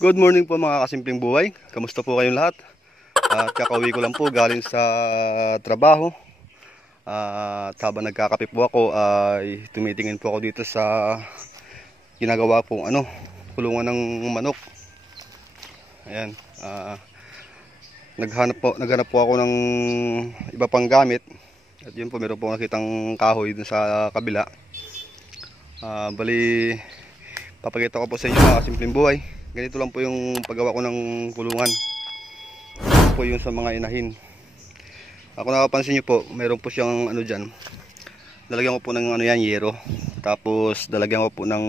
Good morning po mga kasimpleng buhay. Kamusta po kayong lahat? At kakauwi ko lang po galing sa trabaho. At habang nagkakape po ako ay tumitingin po ako dito sa ginagawa pong kulungan ng manok. Ayan. Naghanap po ako ng iba pang gamit. At yun po, meron po nakitang kahoy dun sa kabila. Bali, papakita ko po sa inyo mga kasimpleng buhay. Ganito lang po yung paggawa ko ng kulungan. Ito po yung sa mga inahin. Ako nakapansin nyo po, meron po siyang dyan. Dalagyan ko po ng yero. Tapos dalagyan ko po ng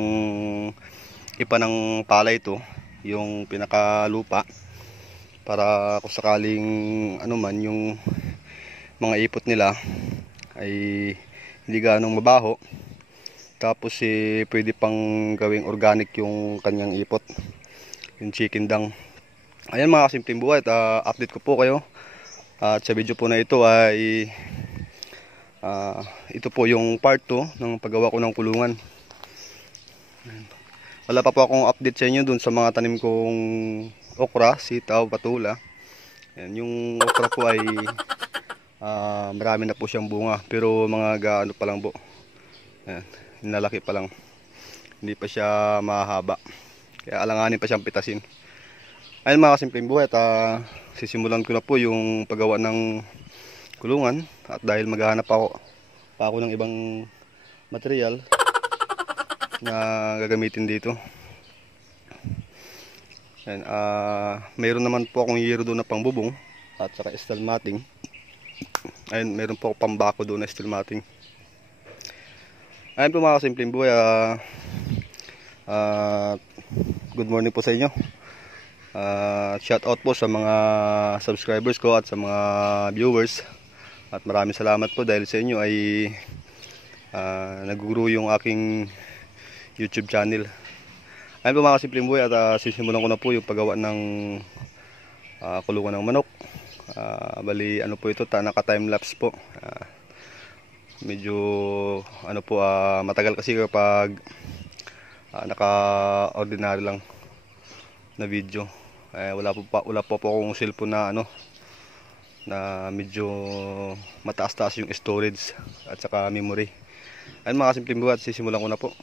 ipa ng palay ito, yung pinakalupa. Para kung sakaling yung mga ipot nila ay hindi ganong mabaho. Tapos pwede pang gawing organic yung kanyang ipot, yung chicken dung. Ayan mga kasimpleng buhay, update ko po kayo. At sa video po na ito ay ito po yung part 2 ng paggawa ko ng kulungan. Wala pa po akong update sa inyo dun sa mga tanim kong okra, sitaw, patula. Ayan, yung okra po ay marami na po siyang bunga, pero mga gaano pa lang po. Ayan, nalaki pa lang, hindi pa siya mahaba, kaya alanganin pa siyang pitasin. Ayun mga kasimpleng buhay, sisimulan ko na po yung paggawa ng kulungan. At dahil maghahanap pa ako ng ibang material na gagamitin dito. Ayan, mayroon naman po akong yero doon na pangbubong at saka steel matting. Ayun, mayroon po ako pambako doon na steel matting. Ayun po mga kasimpleng buhay, good morning po sa inyo. Shout out po sa mga subscribers ko at sa mga viewers. At maraming salamat po dahil sa inyo ay nag-grow yung aking YouTube channel. Ayun po mga kasimpleng buhay, at sisimulan ko na po yung paggawa ng kulungan ng manok. Bali po ito, naka-time-lapse po. Medyo matagal kasi kapag naka-ordinary lang na video. Wala po akong cellphone na na medyo mataas-taas yung storage at saka memory. Ayun mga kasimpleng buhay, sisimulan ko na po.